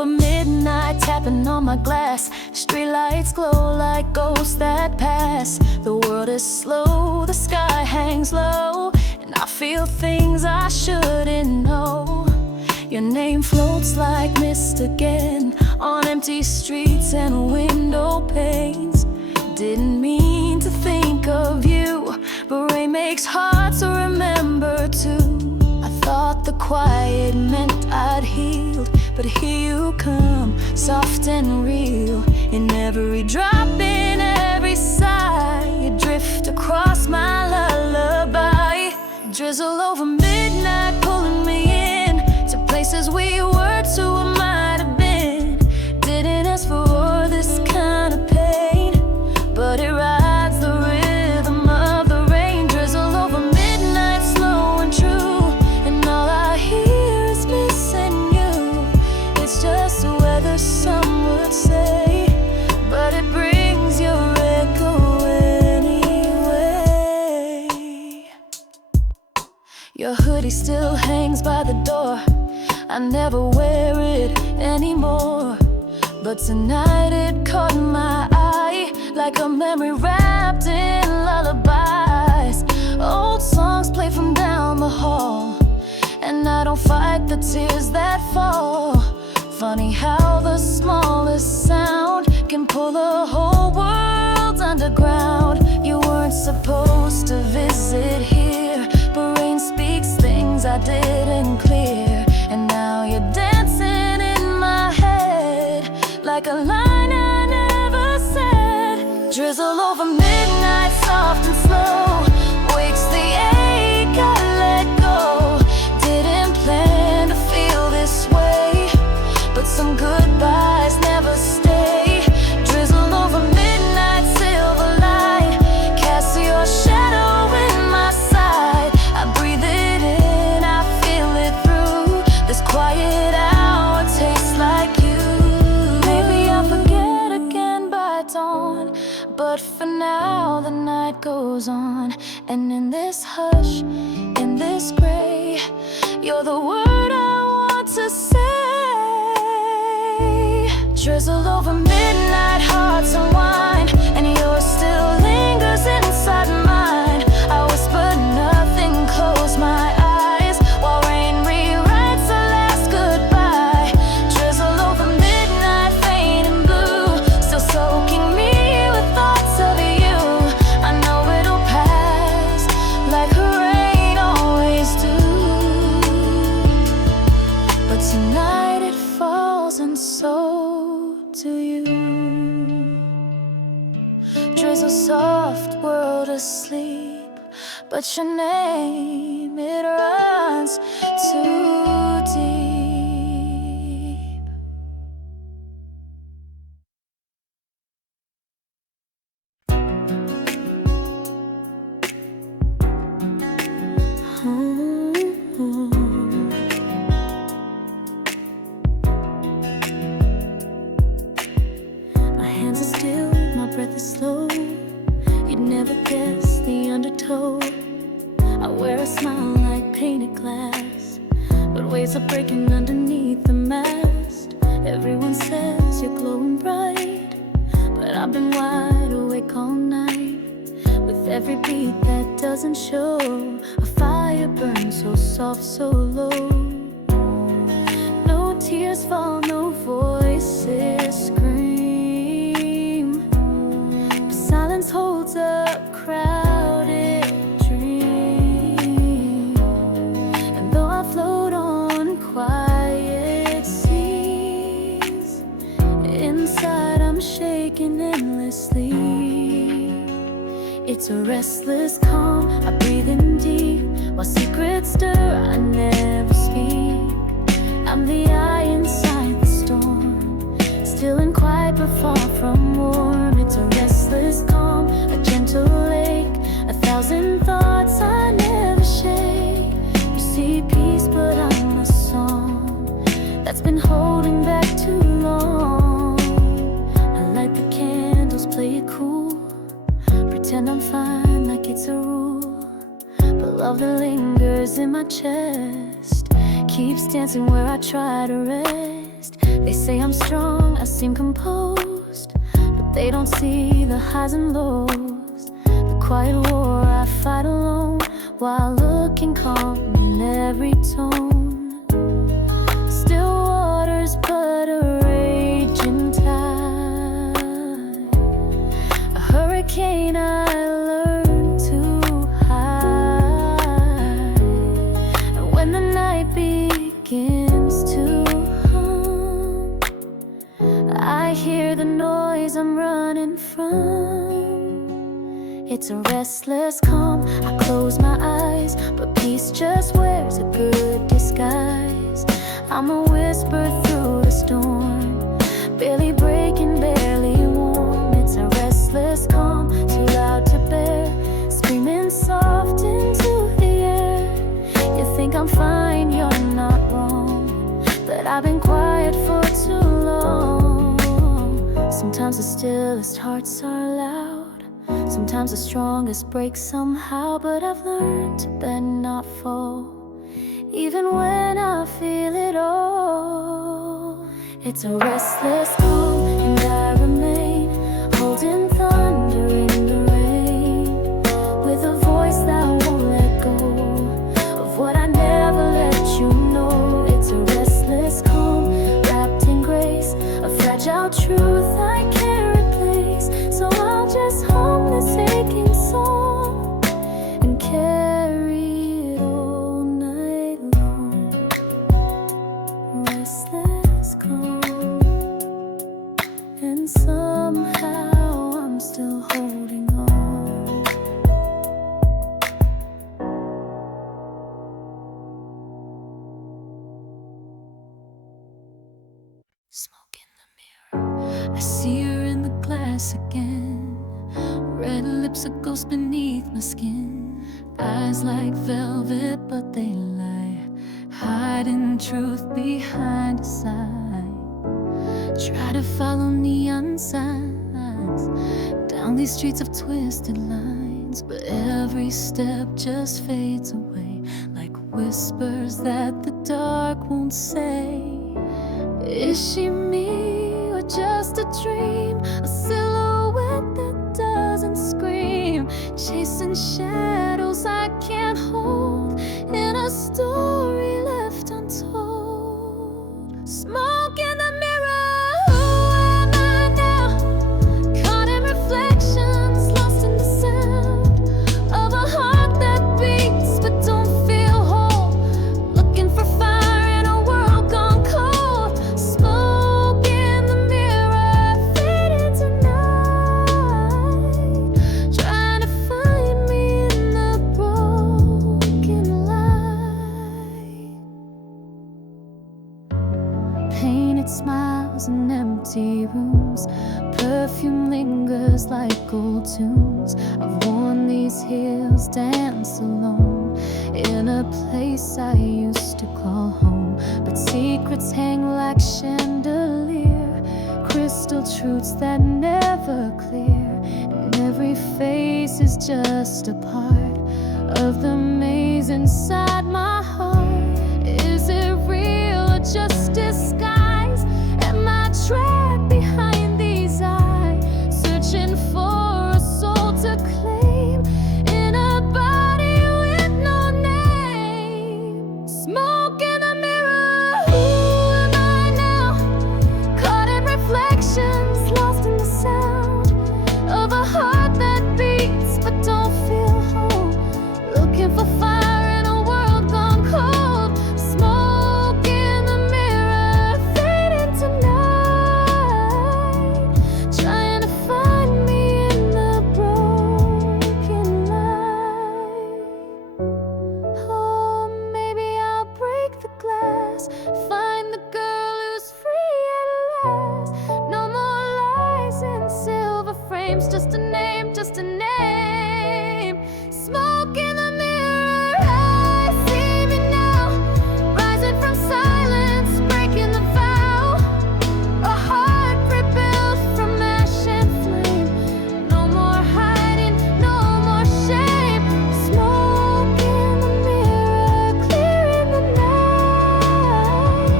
over midnight, tapping on my glass. Streetlights glow like ghosts that pass. The world is slow, the sky hangs low, and I feel things I shouldn't know. Your name floats like mist again on empty streets and window panes. Didn't mean to think of you, but rain makes hearts remember too. I thought the quiet meant I'd healed, but here you come, soft and real. In every drop, in every sigh, you drift across my lullaby. Drizzle over midnight, pulling me in to places we were to or might have been. Didn't ask for this kind of pain, but it rides the rhythm of the rain. Drizzle over midnight, slow and true, and all I hear is missing you. It's just the weather, some would say, but it brings your echo anyway. Your hoodie still hangs by the door, I never wear it anymore, but tonight it caught my eye like a memory wrapped in lullabies. Old songs play from down the hall, and I don't fight the tears that fall. Funny how the smallest sound can pull a whole world underground. You weren't supposed to visit here, but rain speaks things I didn't clear. And now you're dancing in my head like a line I never said. Drizzle over midnight, soft and slow, wakes the ache I let go. Didn't plan to feel this way, but some goodbyes never stay. Drizzle over midnight, silver light, cast your shadow in my side. I breathe it in, I feel it through. This quiet hour tastes like you. Maybe I'll forget again by dawn, but for now the night goes on. And in this hush, in this gray, you're the word I want to say. Drizzle over midnight, hearts unwind, and yours still lingers inside mine. I whisper nothing, close my eyes, while rain rewrites the last goodbye. Drizzle over midnight, faint and blue, still soaking me with thoughts of you. I know it'll pass like rain always do, but tonight it falls and so do you. Drizzle soft, world asleep, but your name, it runs too deep. My hands are still, my breath is slow. You'd never guess the undertow. I wear a smile like painted glass, but waves are breaking underneath the mast. Everyone says you're glowing bright, but I've been wide awake all night. With every beat that doesn't show, a fire burns so soft, so low. No tears fall, no voices scream, but silence holds a crowded dream. And though I float on quiet seas, inside I'm shaking endlessly. It's a restless calm, I breathe in deep, while secrets stir, I never speak. I'm the eye inside the storm, still and quiet but far from warm. It's a restless calm, a gentle lake, 1,000 thoughts I never shake. You see peace, but I'm a song that's been holding back too long. I light the candles, play it cool, pretend I'm fine like it's a rule, but love that lingers in my chest keeps dancing where I try to rest. They say I'm strong, I seem composed, but they don't see the highs and lows. The quiet war I fight alone, while looking calm in every tone. Still waters but a raging tide, a hurricane I learned to hide. And when the night begins to hum, I hear the noise I'm running from. It's a restless calm. I close my eyes, but peace just wears a good disguise. I'm a whisper through the storm, barely breaking, barely warm. It's a restless calm, too loud to bear, screaming soft into the air. You think I'm fine, you're not wrong, but I've been quiet for too long. Sometimes the stillest hearts are loud, sometimes the strongest break somehow. But I've learned to bend, not fall, even when I feel it all. It's a restless calm, and I remain holding thunder in the rain, with a voice that won't let go of what I never let you know. It's a restless calm, wrapped in grace, a fragile truth I can't replace. So I'll just hum this aching song and carry it all night long. Restless calm, and somehow I'm still holding on. Smoke in the mirror, I see her in the glass again. Red lips, a ghost beneath my skin. Eyes like velvet, but they lie, hiding truth behind a sigh. Try to follow neon signs down these streets of twisted lines, but every step just fades away, like whispers that the dark won't say. Is she me or just a dream? A silhouette that doesn't scream, chasing shadows I can't hold, in a story left untold. Smoke in the mirror, who am I now? Caught in reflections, lost in the sound of a heart that beats but don't feel whole, looking for fire in a world gone cold. Smoke in the mirror, fading tonight, trying to find me in the broken light. Painted smiles in empty rooms, perfume lingers like old tunes. I've worn these heels, danced alone in a place I used to call home, but secrets hang like chandelier, crystal truths that never clear. And every face is just a part of the maze inside my heart. Is it real or just disguise? Am I trapped behind these eyes, searching for a soul to claim in a body with no name? Smoke in the mirror, who am I now? Caught in reflections, lost in the sound of a heart that beats but don't feel whole, looking for fire in a world gone cold. Smoke in the mirror, fading tonight, trying to find me in the broken light. Oh, maybe I'll break the glass, find the girl who's free at last. No more lies in silver frames, just a name, just a name. Smoke in the mirror, I see me now, rising from silence, breaking the vow. A heart rebuilt from ash and flame. No more hiding, no more shame. Smoke in the mirror, clearing the night.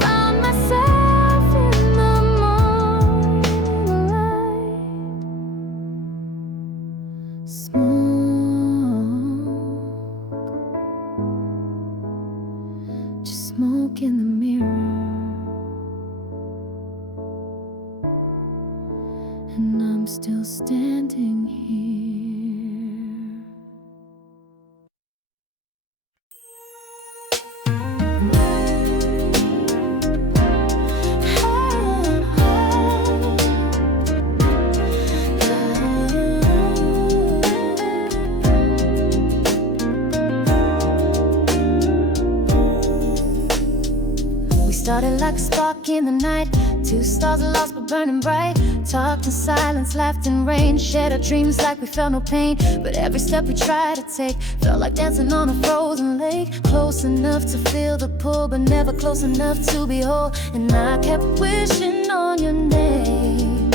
Found myself and I'm still standing here. We started like a spark in the night, two stars lost but burning bright. Talked in silence, laughed in rain, shared our dreams like we felt no pain. But every step we tried to take felt like dancing on a frozen lake. Close enough to feel the pull, but never close enough to be whole. And I kept wishing on your name,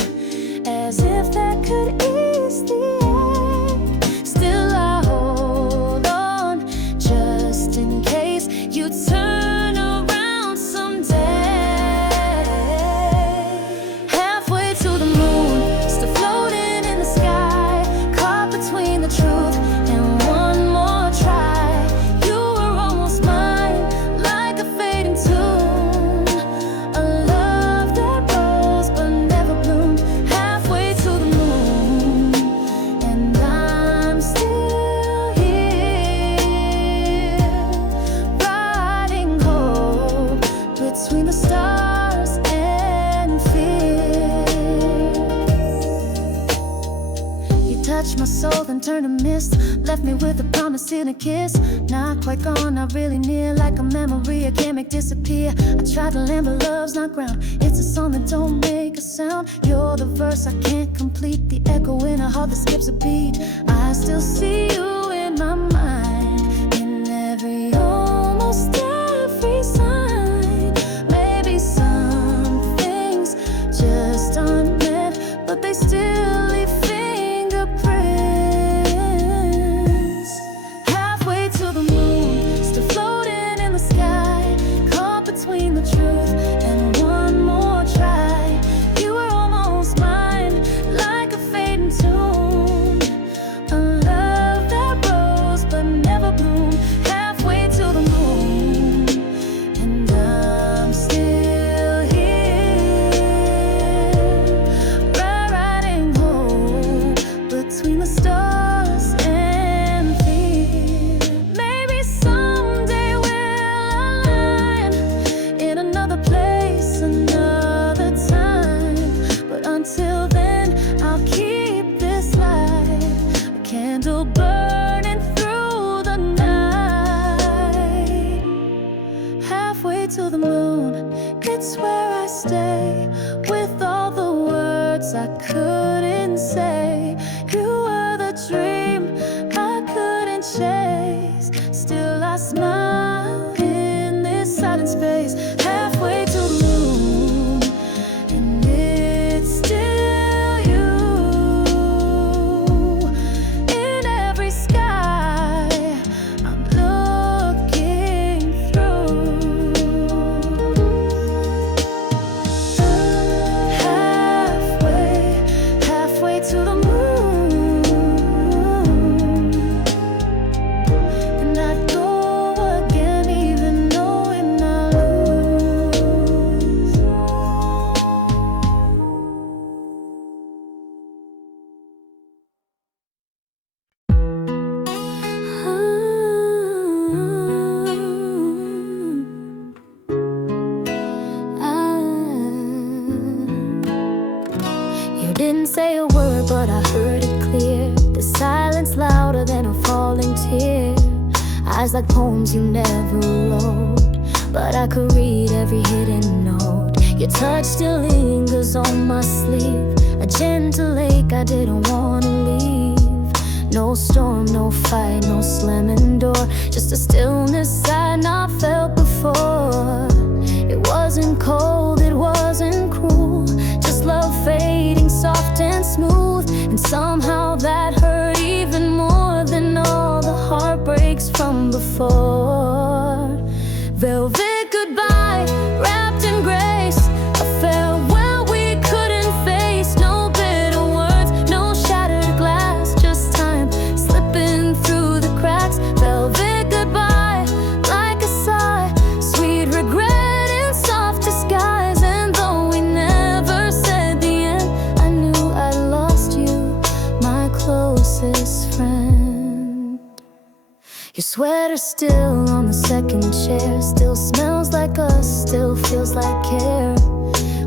as if that could ease the ache. Still I hold on, just in case you turn around someday. Halfway to the moon, still floating in the sky, caught between the truth and one more try. You were almost mine, like a fading tune, a love that rose but never bloomed. Halfway to the moon, and I'm still here, riding hope between the stars and fear. You touched my soul, then turned to mist, left me with a promise in a kiss. Not quite gone, not really near, like a memory I can't make disappear. I tried to land, but love's not ground. It's a song that don't make a sound. You're the verse I can't complete, the echo in a heart that skips a beat. I still see you in my mind, in every, almost every sign. Maybe some things just aren't meant, but they still leave fingerprints. Halfway to the moon, still floating in the sky, caught between the truth and one more try. You were almost mine, like a fading tune, a love that rose but never bloomed. Halfway to the moon, and I'm still here, riding home between the stars and fear. Maybe someday we'll align in another place, another time. But until then, I'll keep this light, a candle burning through the night. Halfway to the moon, it's where I stay, with all the words I couldn't say. You were the dream I couldn't chase. Still I smile in this silent space. Halfway to the moon, and it's still you in every sky I'm looking through. Halfway to the moon, and I'd go again even knowing I lose. You didn't say a word, but I heard it clear. The silence louder than a falling tear. Eyes like poems you never wrote, but I could read every hidden note. Your touch still lingers on my sleeve, a gentle lake I didn't wanna leave. No storm, no fight, no slamming door, just a stillness I'd not felt before. It wasn't cold, it wasn't cruel, just love fading soft and smooth. And somehow that hurt even more than all the heartbreaks from before. Velvet goodbye, wrapped in grace, a farewell we couldn't face. No bitter words, no shattered glass, just time slipping through the cracks. Velvet goodbye, like a sigh, sweet regret in soft disguise. And though we never said the end, I knew I'd Sweater still on the second chair, still smells like us, still feels like care.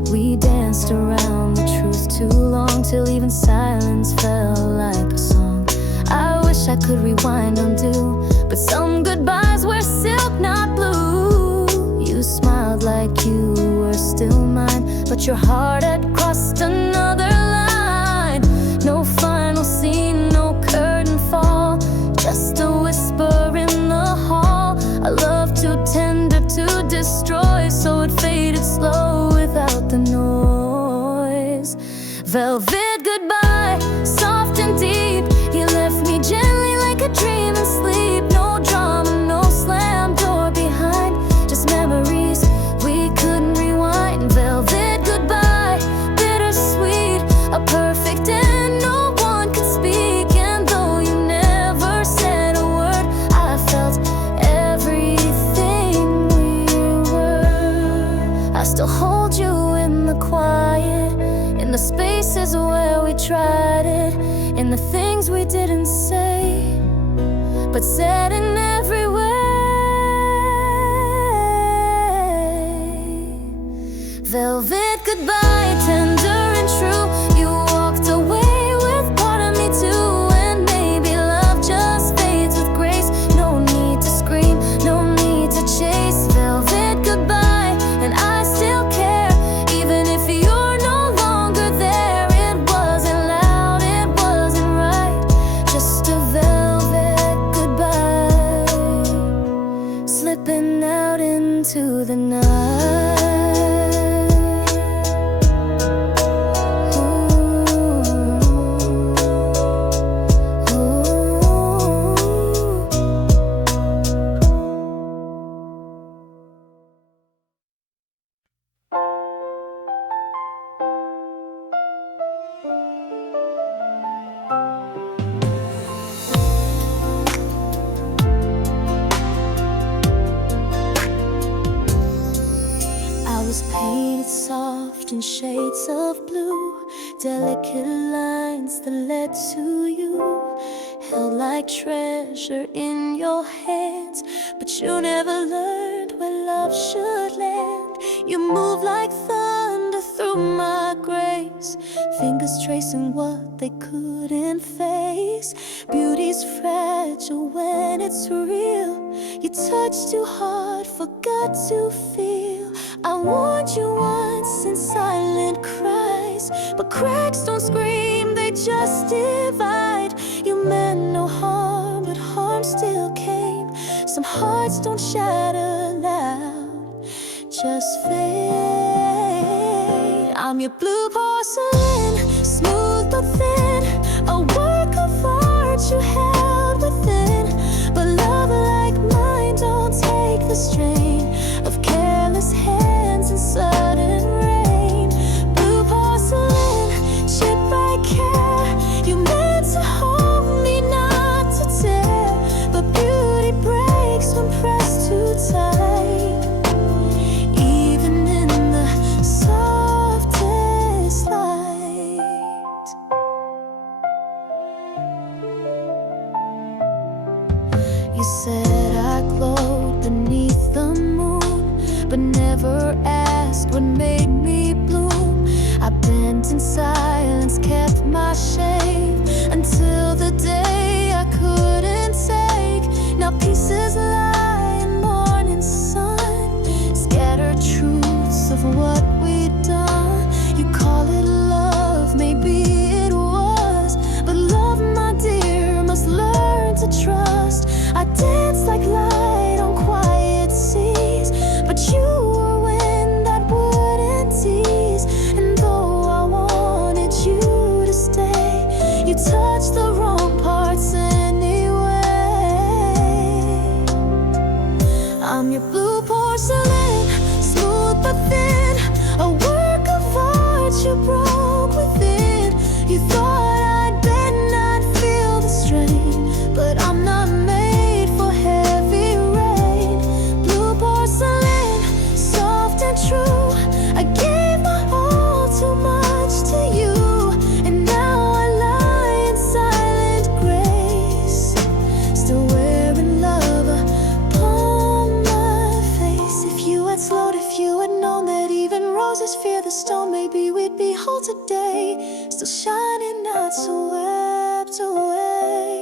We danced around the truth too long, till even silence felt like a song. I wish I could rewind, undo, but some goodbyes were silk, not blue. You smiled like you were still mine, but your heart had crossed another line. No final scene, no curtain fall, just a whisper in the hall. A love too tender to destroy, so it faded slow without the noise. Velvet goodbye, soft and deep, you left me gently like a dream in sleep. No drama, no slam door behind, just memories we couldn't rewind. Velvet goodbye, bittersweet, a perfect end no one could speak. And though you never said a word, I felt everything we were. I still hold you in the quiet, in the spaces where we tried it, in the things we didn't say, but said in every way. Velvet goodbye, tender and true, you walked away with part of me too. And maybe love just fades with grace, no need to scream, no need to chase. Velvet goodbye, and I still care, even if you're no longer there. It wasn't loud, it wasn't right, just a velvet goodbye, slipping out into the night. Painted soft in shades of blue, delicate lines that led to you, held like treasure in your hands. But you never learned where love should land. You move like thunder through my grace, fingers tracing what they couldn't face. Beauty's fragile when it's real, you touch too hard, forgot to feel. I warned you once in silent cries, but cracks don't scream, they just divide. You meant no harm, but harm still came. Some hearts don't shatter loud, just fade. I'm your blue porcelain, smooth but thin, a work of art you held within. But love like mine don't take the strain of careless hands and sudden rain. Blue porcelain, chipped by care, you meant to hold me, not to tear. But beauty breaks when pressed too tight, even in the softest light. You said I glowed beneath the moon, but never asked what made me bloom. I bent in silence, kept my shame, until the day I couldn't take. Now pieces lie in morning sun, scattered truths of what we'd done. You call it love, maybe it was, but love, my dear, must learn to trust. I danced like light on quiet seas, but you were wind that wouldn't tease. And though I wanted you to stay, you touched the wrong parts anyway. I'm your blue porcelain, smooth but thin, a work of art you broke within. You thought I'd bend, not feel the strain, but I'm not made for heavy rain. Blue porcelain, soft and true, I gave my all, too much to you. And now I lie in silent grace, still wearing love day, still shining, not swept away.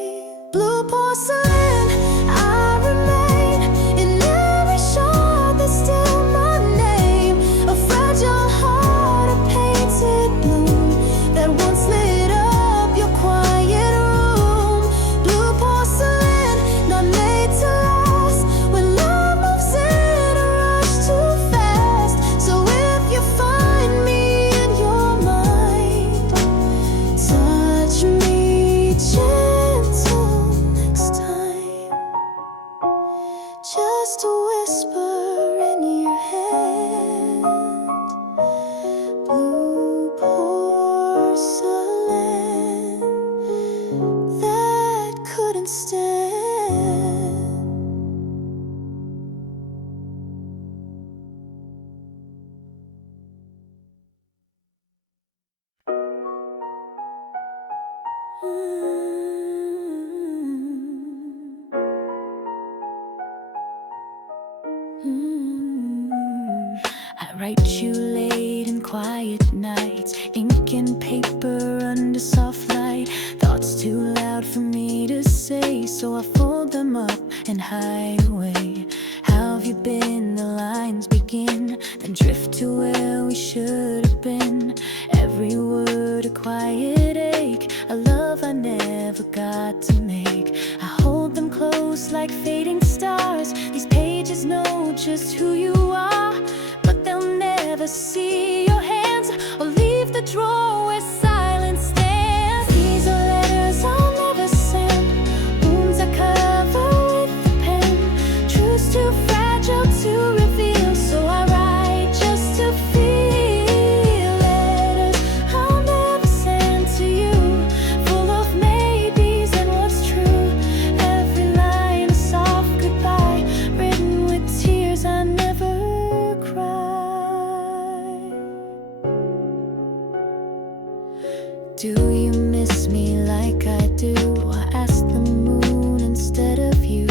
Blue porcelain, I remain in every shot that's still my name. A fragile heart, a painted bloom that once lit up your quiet room. Blue porcelain, not made to last when love moves in a rush too fast. So if you find me in your mind, touch me gentle next time. Just a whisper in your hand. Blue porcelain that couldn't stand. I write you late and quiet nights, ink and paper under soft light. Thoughts too loud for me to say, so I fold them up and hide away. How have you been? The lines begin, then drift to where we should have been. Every word a quiet ache, a love I never got to make. I hold them close like fading stars. These pages know just who you are, but they'll never see your hands or leave the drawer where silence stands. These are letters I'll never send, wounds I cover with the pen, truths too fragile to reveal, so I write just to feel. Letters I'll never send to you, full of maybes and what's true. Every line a soft goodbye, written with tears I never cried. Do you miss me like I do? I ask the moon instead of you,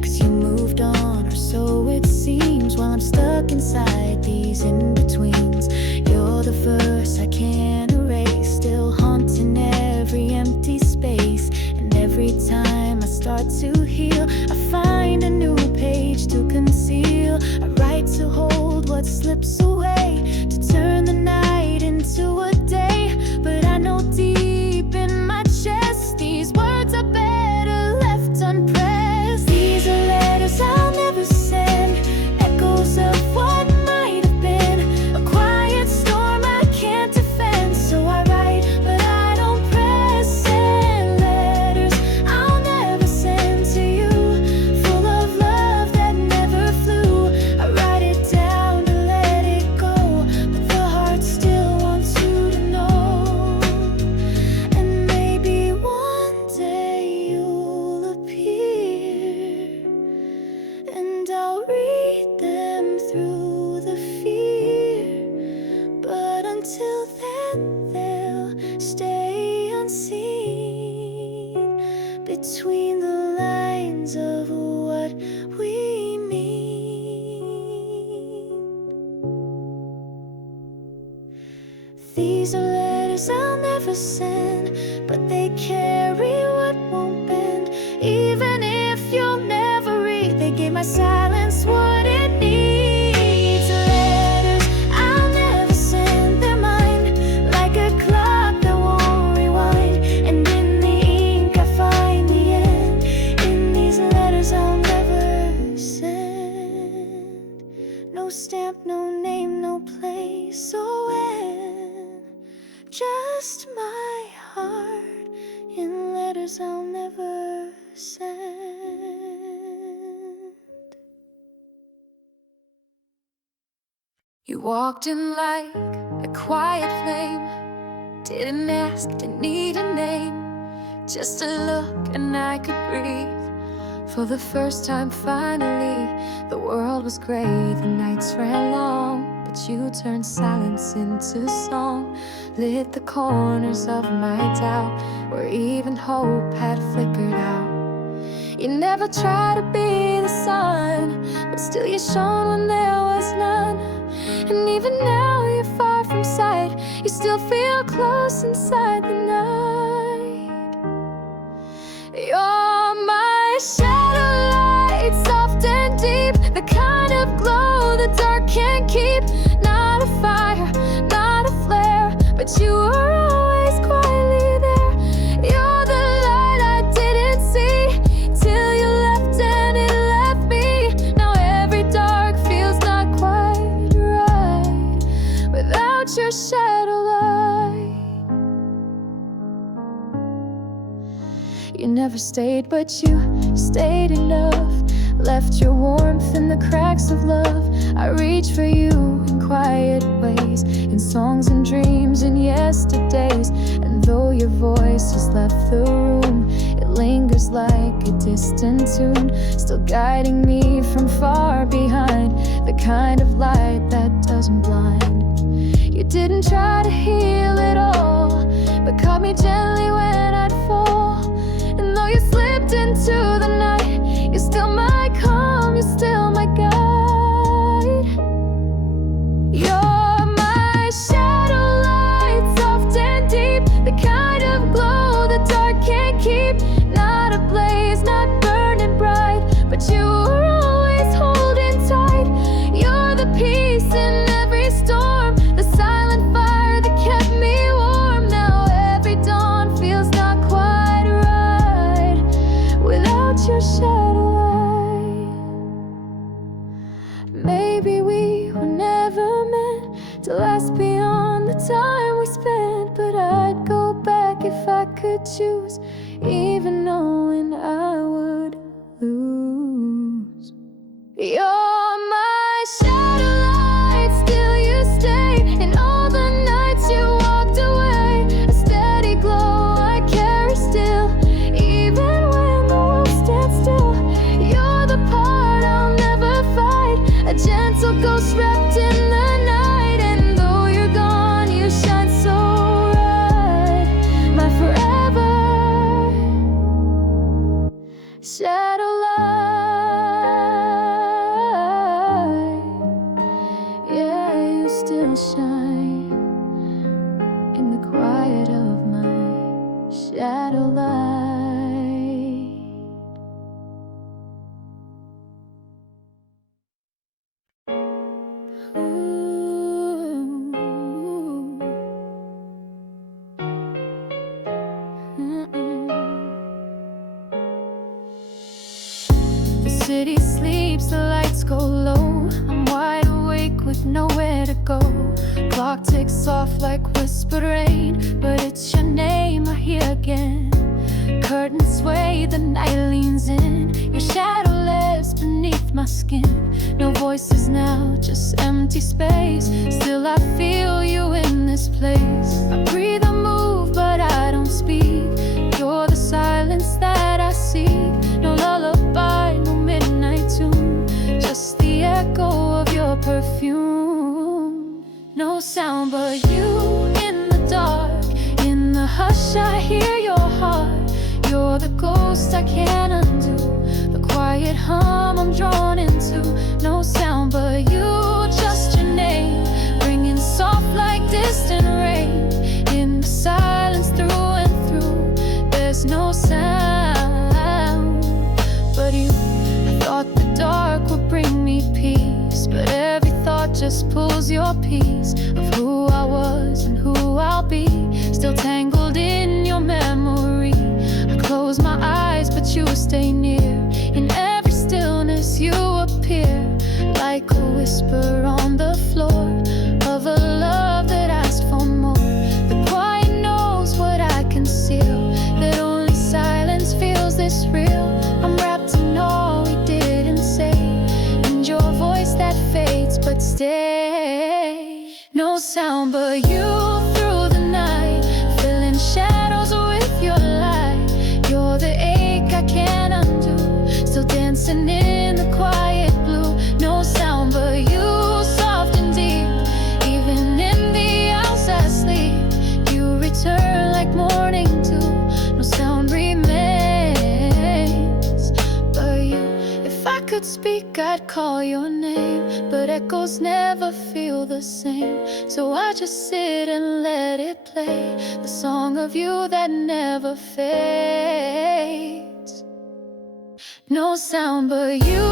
'cause you moved on, or so it seems, while I'm stuck inside these in-betweens. You're the verse I can't erase, still haunting every empty space. And every time I start to heal, I find a new page to conceal. I write to hold what slips away, to turn the night into a day. But I know deep in my chest, these words are better left unpressed. These are letters I'll never send, echoes of what might have been, a quiet storm I can't defend. So I write, but I don't press send. Letters I'll never send to you, full of love that never flew. I write it down to let it go, but the heart still wants you to know. And maybe one day you'll appear, and I'll read them through the fear. But until then, they'll stay unseen, between the lines of what we mean. These are letters I'll never send, but they carry what won't bend. Even if you'll never read, they give my silence what it needs. Letters I'll never send, they're mine, like a clock that won't rewind. And in the ink I find the end, in these letters I'll never send. No stamp, no name, no place, so when just my heart in letters I'll never send. You walked in like a quiet flame, didn't ask, didn't need a name, just a look and I could breathe. For the first time finally, the world was gray, the nights ran long, but you turned silence into song. Lit the corners of my doubt, where even hope had flickered out. You never tried to be the sun, but still you shone when there was none. And even now you're far from sight, you still feel close inside the night. You're my shadowlight, soft and deep, the kind of glow the dark can't keep. Not a fire, not a flare, but you are always quietly there. You're the light I didn't see till you left and it left me. Now every dark feels not quite right without your shadowlight. You never stayed, but you stayed enough. Left your warmth in the cracks of love. I reach for you in quiet ways, in songs and dreams and yesterdays. And though your voice has left the room, it lingers like a distant tune, still guiding me from far behind, the kind of light that doesn't blind. You didn't try to heal it all, but caught me gently when I'd fall. And though you slipped into the night, you're still my calm, you're still my guide. You're my shadowlight, soft and deep, the kind of glow the dark can't keep. Not a blaze, not burning bright, but you are always holding tight. You're the peace in every storm, the silent fire that kept me warm. Now every dawn feels not quite right without your shadowlight. Maybe we were never meant to last beyond the time we spent, but I'd go back if I could choose, even knowing I would lose. You're my shadowlight, still you stay in all the nights you walked away. A steady glow I carry still, even when the world stands still. You're the part I'll never fight, a gentle ghost wrapped in the night. And though you're gone, you shine so bright, my forever shadowlight. Yeah, you still shine in the quiet of my shadowlight. The city sleeps, the lights go low. I'm wide awake with nowhere to go. Clock ticks off like whispered rain, but it's your name I hear again. Curtains sway, the night leans in. Your shadow lives beneath my skin. No voices now, just empty space. Still I feel you in this place. I breathe, I move, but I don't speak. You're the silence that I seek. No lullaby, no midnight tune, just the echo of your perfume. No sound but you in the dark. In the hush I hear your heart. You're the ghost I can't undo, the quiet hum I'm drawn into. No sound but you, just your name, ringing soft like distant rain. In the silence through and through, there's no sound but you. I thought the dark would bring me peace, but every thought just pulls your piece of who I was and who I'll be, still tangled in your memory. I close my eyes, but you stay near. In every stillness you appear, like a whisper on the floor of a love that asked for more. The quiet knows what I conceal, that only silence feels this real. I'm wrapped in all we didn't say, and your voice that fades but stays. speak, I'd call your name, but echoes never feel the same. So I just sit and let it play, the song of you that never fades. No sound but you,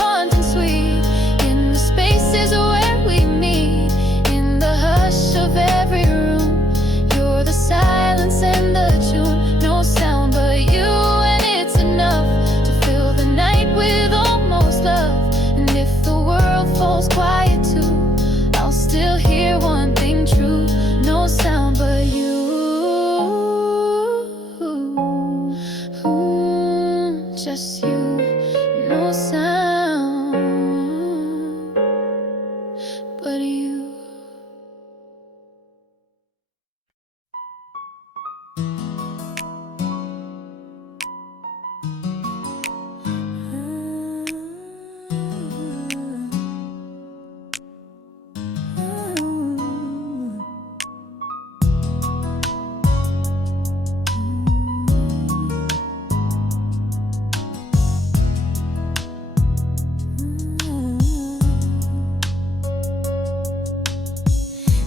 haunting sweet, in the spaces where we meet, in the hush of every room. You're the silence and the tune. No sound but you, and it's enough to fill the night with almost love. And if the world falls quiet too, I'll still hear one thing true. No sound but you. Just you. No sound but you.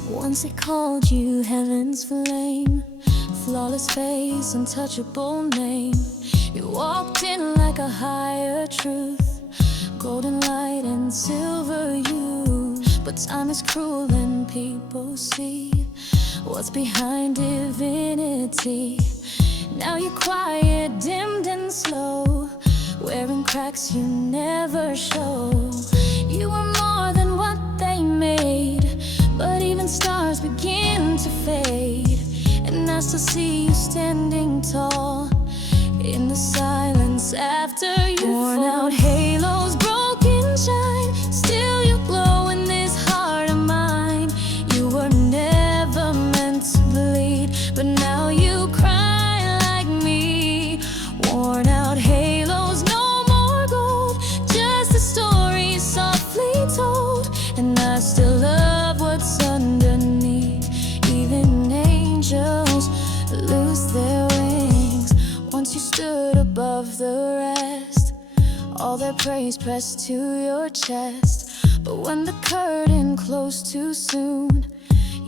Once they called you heaven's flame, flawless face, untouchable name. You walked in like a higher truth, golden light and silver hue. But time is cruel and people see what's behind divinity. Now you're quiet, dimmed and slow, wearing cracks you never show. You were more than what they made, but even stars begin to fade. And I still see you standing tall in the silence after you worn out halos, broken shine. Still you glow in this heart of mine. You were never meant to bleed, but now you cry like me. Worn out halos, no more gold, just a story softly told. And I still love what's underneath. Even angels lose their wings. Once you stood above the rest, all their praise pressed to your chest. But when the curtain closed too soon,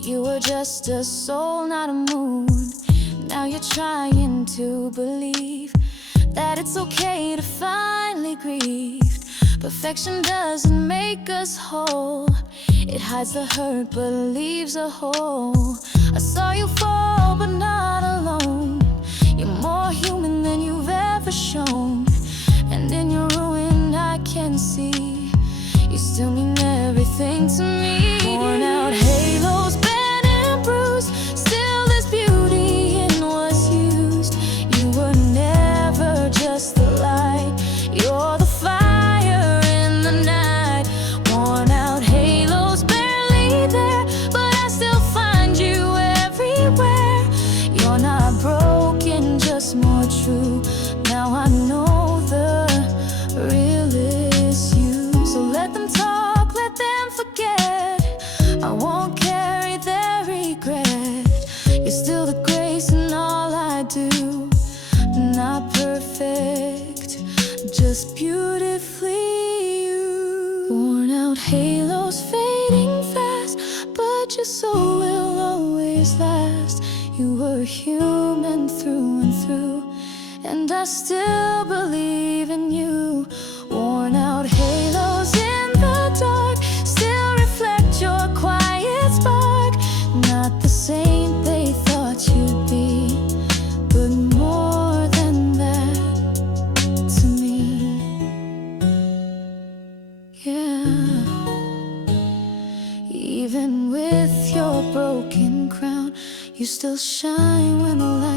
you were just a soul, not a moon. Now you're trying to believe that it's okay to finally grieve. Perfection doesn't make us whole, it hides the hurt but leaves a hole. I saw you fall but not alone. You're more human than you've ever shown. And in your ruin I can see you still mean everything to me. Worn out halos, bent and bruised, still there's beauty in what's used. You were never just the light, you're the fire in the night. Worn out halos, barely there, but I still find you everywhere. You're not broken, just more true. Now I know the real is you. So let them talk, let them forget. I won't carry their regret. You're still the grace in all I do. Not perfect, just beautifully you. Worn out halos fading fast, but your soul will always last. You were human through and through, and I still believe in you. Worn out halos in the dark still reflect your quiet spark. Not the saint they thought you'd be, but more than that to me. Yeah. Even with your broken crown, you still shine when the light